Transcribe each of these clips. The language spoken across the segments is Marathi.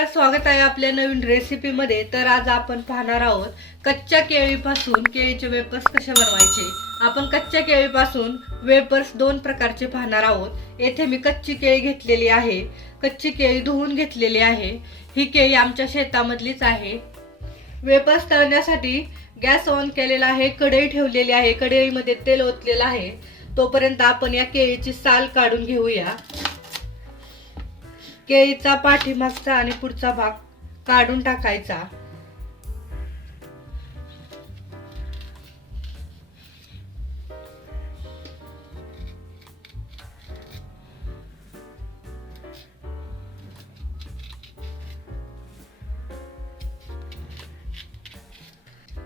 नमस्कार, स्वागत आहे आपल्या नवीन रेसिपीमध्ये। तर आज आपण पाहणार आहोत कच्च्या केळीपासून केळीचे वेपर्स कसे बनवायचे। आपण कच्च्या केळीपासून वेपर्स दोन प्रकारचे पाहणार आहोत। येथे मी कच्ची केळी घेतलेली आहे। कच्ची केळी धुवून घेतलेली आहे। ही केळी आमच्या शेतामधलीच आहे। वेपर्स तळण्यासाठी गॅस ऑन केलेला आहे, कढई ठेवलेली आहे, कढईमध्ये तेल ओतलेलं आहे। तोपर्यंत आपण या केळीची साल काढून घेऊया। केळीचा पाठीमागचा आणि पुढचा भाग काढून टाकायचा।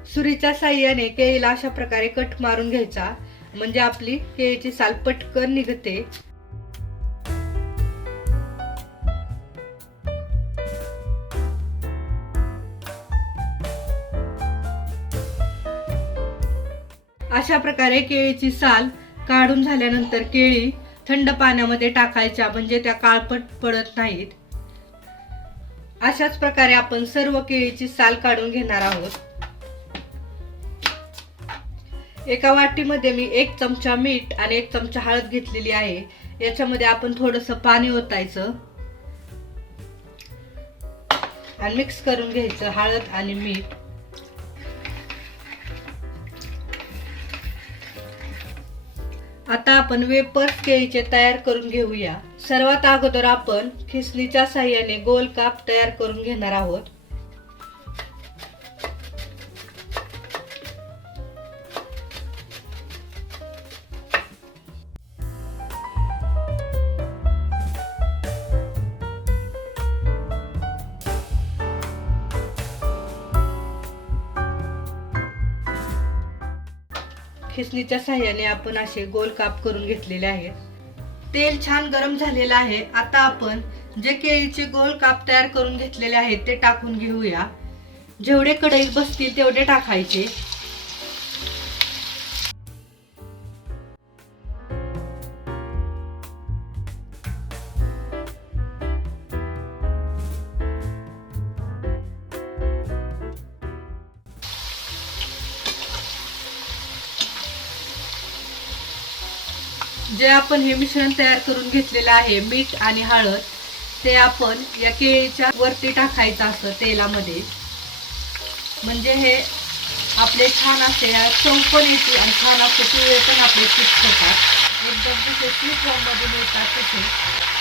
सुरीच्या साहाय्याने केळीला अशा प्रकारे कट मारून घ्यायचा, म्हणजे आपली केळीची साल पटकन निघते। अशा प्रकारे केळीची साल काढून झाल्यानंतर केळी थंड पाण्यामध्ये टाकायच्या, म्हणजे त्या काळपट पडत नाहीत। अशाच प्रकारे आपण सर्व केळीची साल काढून घेणार आहोत। एका वाटीमध्ये मी 1 चमचा मीठ आणि 1 चमचा हळद घेतलेली आहे। याच्यामध्ये आपण थोडंसं पाणी ओतायचं आणि मिक्स करून घ्यायचं हळद आणि मीठ। आता आपण वेपर्स केळीचे तयार करून घेऊया। सर्वात अगोदर आपण खिसणीच्या साहाय्याने गोल काप तयार करून घेणार आहोत। खिसणीच्या साहाय्याने आपण असे गोल काप करून घेतलेले आहेत। तेल छान गरम झालेलं आहे। आता आपण जे केळीचे गोल काप तयार करून घेतलेले आहेत ते टाकून घेऊया। जेवढे कढईत बसतील तेवढे टाकायचे। जे आपण हे मिश्रण तयार करून घेतलेलं आहे, मीठ आणि हळद, ते आपण या केळीच्या वरती टाकायचं असतं तेलामध्ये, म्हणजे हे आपले छान असे चव पण येते आणि छान असे पिवळे पण आपले चिप्स होतात, एकदम जसे स्वीट फॉर्म मध्ये मिळतात तसे।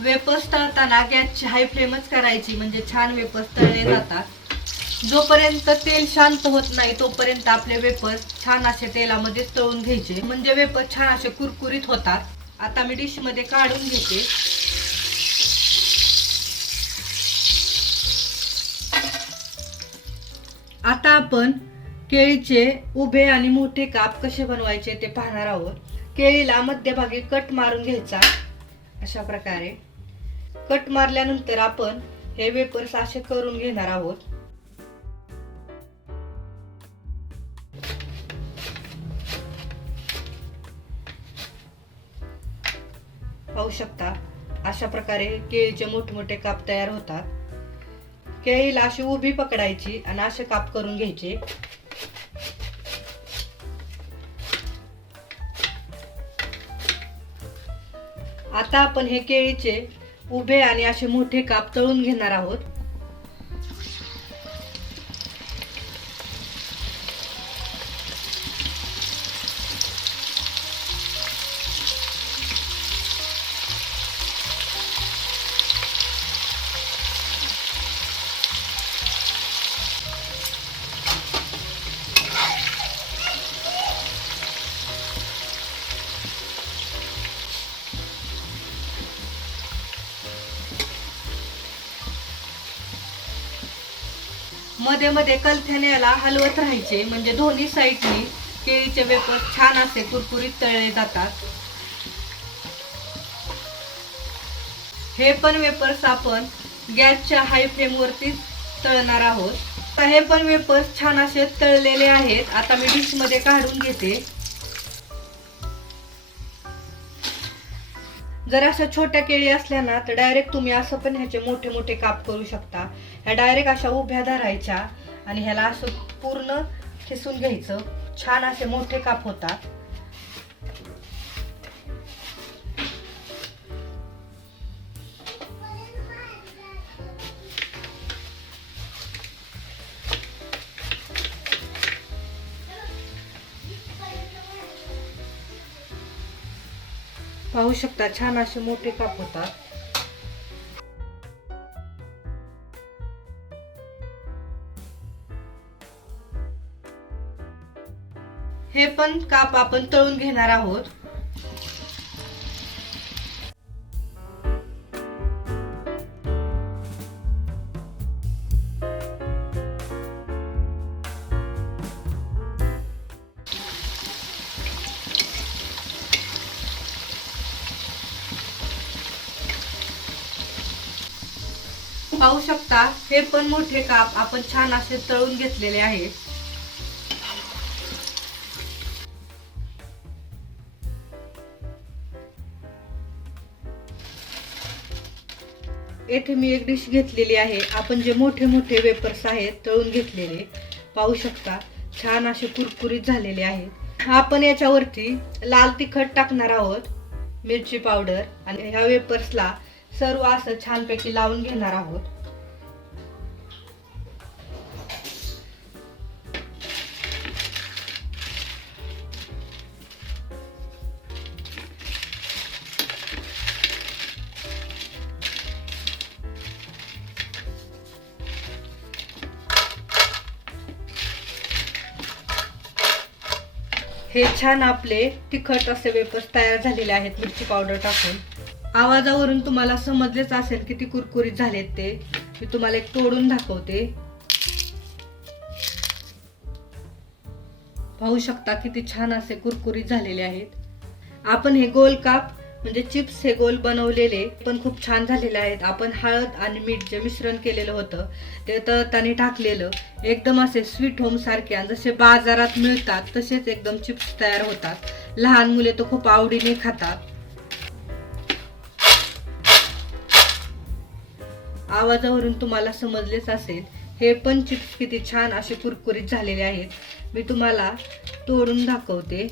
वेपर्स तळताना गॅसची हाय फ्लेमच करायची, म्हणजे छान वेपर्स तळले जातात। जोपर्यंत तेल शांत होत नाही तोपर्यंत आपले वेपर्स छान असे तेलामध्ये तळून घ्यायचे, म्हणजे वेपर्स छान असे कुरकुरीत होतात। आता मी डिश मध्ये काढून घेते। आता आपण केळीचे उभे आणि मोठे काप कसे बनवायचे ते पाहणार आहोत। केळीला मध्यभागी कट मारून घ्यायचा। अशा प्रकारे कट मारल्यानंतर आपण हे वेपर्स असे करून घेणार आहोत। पाहू शकता अशा प्रकारे केळीचे मोठमोठे काप तयार होतात। केळीला अशी उभी पकडायची आणि असे काप करून घ्यायचे। आता आपण हे केळीचे उभे आणि असे मोठे काप तळून घेणार आहोत। मध्ये मध्ये कलथ्याने याला हलवत राहायचे, म्हणजे दोन्ही साईडनी केळीचे वेपर्स छान असे कुरकुरीत तळले जातात। हे पण वेपर्स आपण गॅसच्या हाय फ्लेम वरती तळणार आहोत। आता हे पण वेपर्स छान असे तळलेले आहेत। आता मी डिश मध्ये काढून घेते। जर अशा छोट्या केळी असल्या ना तर डायरेक्ट तुम्ही असं पण ह्याचे मोठे मोठे काप करू शकता। ह्या डायरेक्ट अशा उभ्या धरायच्या आणि ह्याला असं पूर्ण खिसून घ्यायचं। छान असे मोठे काप होतात। पाहू शकता छान असे मोठे काप होतात। हे पण काप आपण तळून घेणार आहोत। पाहू शकता हे पण मोठे काप आपण छान असे तळून घेतलेले आहेत। येथे मी एक डिश घेतलेली आहे। आपण जे मोठे मोठे वेपर्स आहेत तळून घेतलेले पाहू शकता छान असे कुरकुरीत झालेले आहेत। आपण याच्यावरती लाल तिखट टाकणार आहोत, मिरची पावडर आणि ह्या वेपर्सला सर्व असं छानपैकी लावून घेणार आहोत। हे छान आपले तिखट असे वेपर्स तयार झालेले आहेत मिरची पावडर टाकून। आवाजावरून तुम्हाला समजलेच असेल किती कुरकुरीत झालेत ते। मी तुम्हाला एक तोडून दाखवते। पाहू शकता किती छान असे कुरकुरीत झालेले आहेत। आपण हे गोल काप म्हणजे चिप्स हे गोल बनवलेले पण खूप छान झालेले आहेत। आपण हळद आणि मीठ जे मिश्रण केलेलं होतं ते तळताना टाकलेलं एकदम असे स्वीट होम सारखे जसे बाजारात मिळतात तसेच एकदम चिप्स तयार होतात। लहान मुले तर खूप आवडीने खातात। आवाजावरून तुम्हाला समजलेच असेल हे पण चिप्स किती छान असे कुरकुरीत झालेले आहेत। मी तुम्हाला तोडून दाखवते।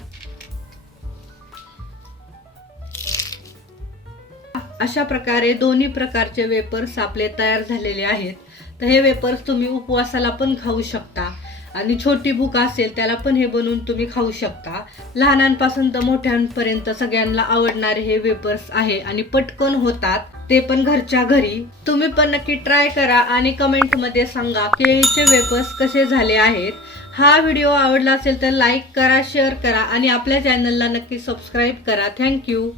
अशा प्रकारे दोन्ही प्रकारचे वेपर्स आपले तयार झालेले आहेत। तर हे वेपर्स तुम्ही उपवासाला पण खाऊ शकता आणि छोटी भूक असेल त्याला पण हे बनवून तुम्ही खाऊ शकता। लहानांपासून तर मोठ्यांपर्यंत सगळ्यांना आवडणारे हे वेपर्स आहे आणि पटकन होतात ते पण घरच्या घरी। तुम्ही पण नक्की ट्राय करा आणि कमेंट मध्ये सांगा केळीचे वेपर्स कसे झाले आहेत। हा व्हिडिओ आवडला असेल तर लाईक करा, शेअर करा आणि आपल्या चॅनलला नक्की सबस्क्राईब करा। थँक्यू।